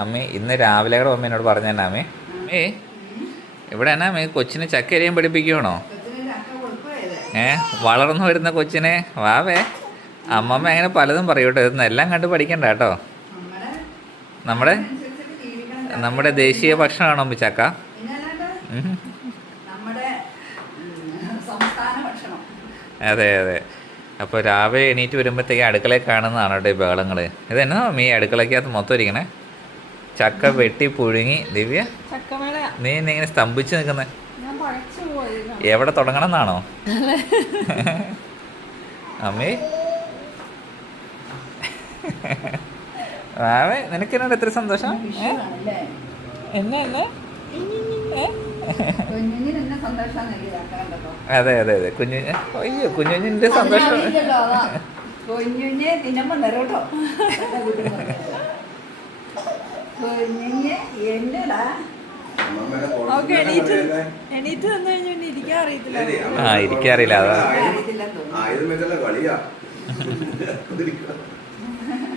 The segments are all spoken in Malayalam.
അമ്മി ഇന്ന് രാവിലെ കൂടെ അമ്മ എന്നോട് പറഞ്ഞു തന്നെ അമ്മേ. അമ്മേ ഇവിടെ എന്നാ അമ്മേ കൊച്ചിനെ ചക്ക എരിയാൻ പഠിപ്പിക്കുകയാണോ ഏ വളർന്നു വരുന്ന കൊച്ചിനെ. വാവേ അമ്മമ്മ അങ്ങനെ പലതും പറയൂട്ടോ ഇതൊന്നും എല്ലാം കണ്ട് പഠിക്കണ്ട കേട്ടോ. നമ്മുടെ നമ്മുടെ ദേശീയ ഭക്ഷണമാണോ അമ്മ ചക്ക? അതെ അതെ. അപ്പോൾ രാവിലെ എണീറ്റ് വരുമ്പോഴത്തേക്ക് അടുക്കളയിൽ കാണുന്നതാണ് കേട്ടോ ഈ ബഹളങ്ങൾ ഇതെന്നാ മീ അടുക്കളയ്ക്കകത്ത് മൊത്തം ഇരിക്കണേ? ചക്ക വെട്ടി പുഴുങ്ങി. ദിവ്യ നീ എന്നെ ഇങ്ങനെ സ്തംഭിച്ച് നിൽക്കുന്നത് എവിടെ തുടങ്ങണം എന്നാണോ? അമ്മേ നിനക്ക് എന്നോട് എത്ര സന്തോഷം? എന്നെ എന്നെ? അതെ അതെ അതെ. കുഞ്ഞു അയ്യോ കുഞ്ഞുഞ്ഞിന്റെ സന്തോഷം. കുഞ്ഞുഞ്ഞെ തിന്നുമ്പോ നിറട്ടോ കുഞ്ഞുഞ്ഞെ അറിയത്തില്ല. ആ ഇരിക്കാറില്ല അതാ. കളിയാ?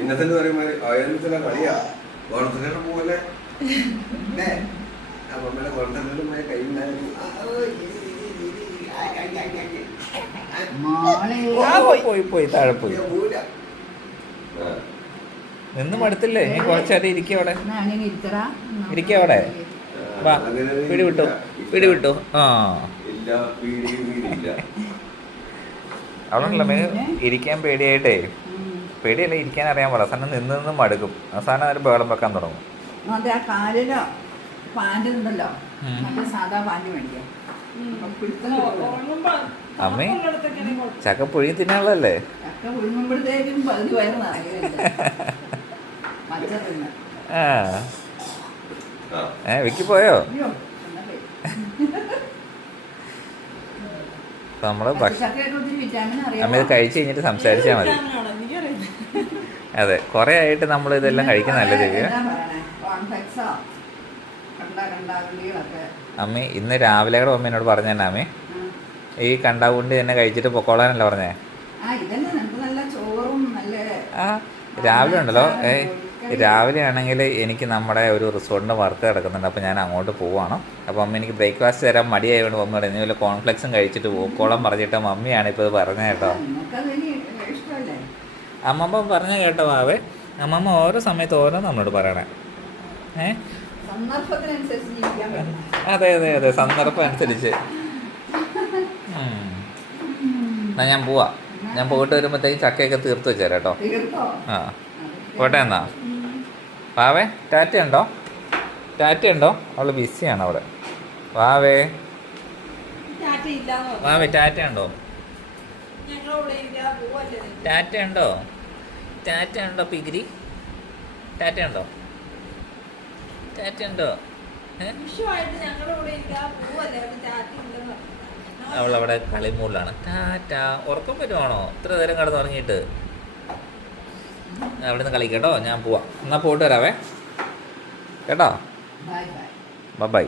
ഇന്നത്തെ കളിയാ? പോലെ ല്ലേ? അമ്മമ്മയുടെ കോൺസെൻട്രേഷൻ കൈ മോളെ. ആ, പോയി പോയി പോയി താഴെ പോയി. നിന്ന് മടുത്തില്ലേ നീ കുറച്ചേരം ഇരിക്കുക അവിടെ. അവിടെ വാ പിടി വിട്ടു പിടി വിട്ടു. ആ. ഇല്ല പീടി പീടിയില്ല. അവിടെ മേ ഇരിക്കാൻ പേടിയായിട്ടേ. പേടിയല്ല ഇരിക്കാൻ അറിയാൻ പാടില്ല. അവസാനം നിന്ന് നിന്ന് മടുക്കും. അവസാനം ഒരു ബഹളം വെക്കാൻ തുടങ്ങും. ആ പാന്റ് ഉണ്ടല്ലോ. സാധാ മേടിക്കാം. അമ്മേ? ചക്ക പുഴുങ്ങി തിന്നാളല്ലേ ചക്ക പുഴുങ്ങുമ്പോഴത്തേക്കും പകുതി വയറ് ഏ വിക്കി പോയോ? അപ്പൊ നമ്മൾ അമ്മ ഇത് കഴിച്ചു കഴിഞ്ഞിട്ട് സംസാരിച്ചാൽ മതി. അതെ കുറെ ആയിട്ട് നമ്മൾ ഇതെല്ലാം കഴിക്കുന്നതല്ലേ ദിവ്യ എന്താ പറയണേ കോൺഫ്ലെക്സോ കണ്ട കണ്ട ഗുളികളൊക്കെ അമ്മ ഇന്ന് രാവിലെ കൂടെ അമ്മ എന്നോട് പറഞ്ഞു തന്നെ അമ്മേ. ഈ കണ്ടാവുണ്ടി തന്നെ കഴിച്ചിട്ട് പൊക്കോളാനല്ല പറഞ്ഞേ? ആ രാവിലെ ഉണ്ടല്ലോ. ഏ രാവിലെ ആണെങ്കിൽ എനിക്ക് നമ്മുടെ ഒരു റിസോർട്ടിന്റെ വർക്ക് കിടക്കുന്നുണ്ട്. അപ്പോൾ ഞാൻ അങ്ങോട്ട് പോവാണ് അപ്പോൾ അമ്മ എനിക്ക് ബ്രേക്ക്ഫാസ്റ്റ് തരാൻ മടിയായതുകൊണ്ട് മമ്മി പറഞ്ഞു വല്ല കോൺഫ്ലെക്സും കഴിച്ചിട്ട് പോക്കോളം പറഞ്ഞിട്ട് അമ്മയാണ് ഇപ്പോൾ ഇത് പറഞ്ഞത് കേട്ടോ. അമ്മമ്മ പറഞ്ഞ കേട്ടോ ആവേ അമ്മമ്മ ഓരോ സമയത്ത് ഓരോ നമ്മളോട് പറയണേ. ഏ സന്ദർഭത്തിനനുസരിച്ച് ജീവിക്കാൻ പറ്റും അതെ അതെ അതെ. സന്ദർഭം അനുസരിച്ച്. എന്നാ ഞാൻ പോവാ. ഞാൻ പോയിട്ട് വരുമ്പോഴത്തേക്കും ചക്കയൊക്കെ തീർത്ത് വെച്ചേരാം കേട്ടോ. തീർത്തോ? ആ. പോട്ടെ എന്നാ. വാവേ ടാറ്റ ഉണ്ടോ? ടാറ്റ ഉണ്ടോ? അവൾ ബിസിയാണ് അവിടെ. വാവേ. വാവേ ടാറ്റ ഉണ്ടോ? ടാറ്റ ഉണ്ടോ? ടാറ്റ ഉണ്ടോ പിഗിരി? ടാറ്റ ഉണ്ടോ ടാറ്റ ഉണ്ടോ ഏ? വിഷുവായിട്ട് ഞങ്ങളിവിടെ ഇരിക്കാതെ പോവല്ലേ അവിടെ ടാറ്റ ഇല്ലെന്ന് പറഞ്ഞു. അവളവിടെ കളിമൂളിലാണ് ടാറ്റ. ഉറക്കം പറ്റുവാണോ ഇത്ര നേരം കടന്ന് ഉറങ്ങിയിട്ട്. അവിടെ നിന്ന് കളിക്കട്ടോ ഞാൻ പോവാം. എന്നാൽ പോയിട്ട് വരാവേ. കേട്ടോ? Bye bye.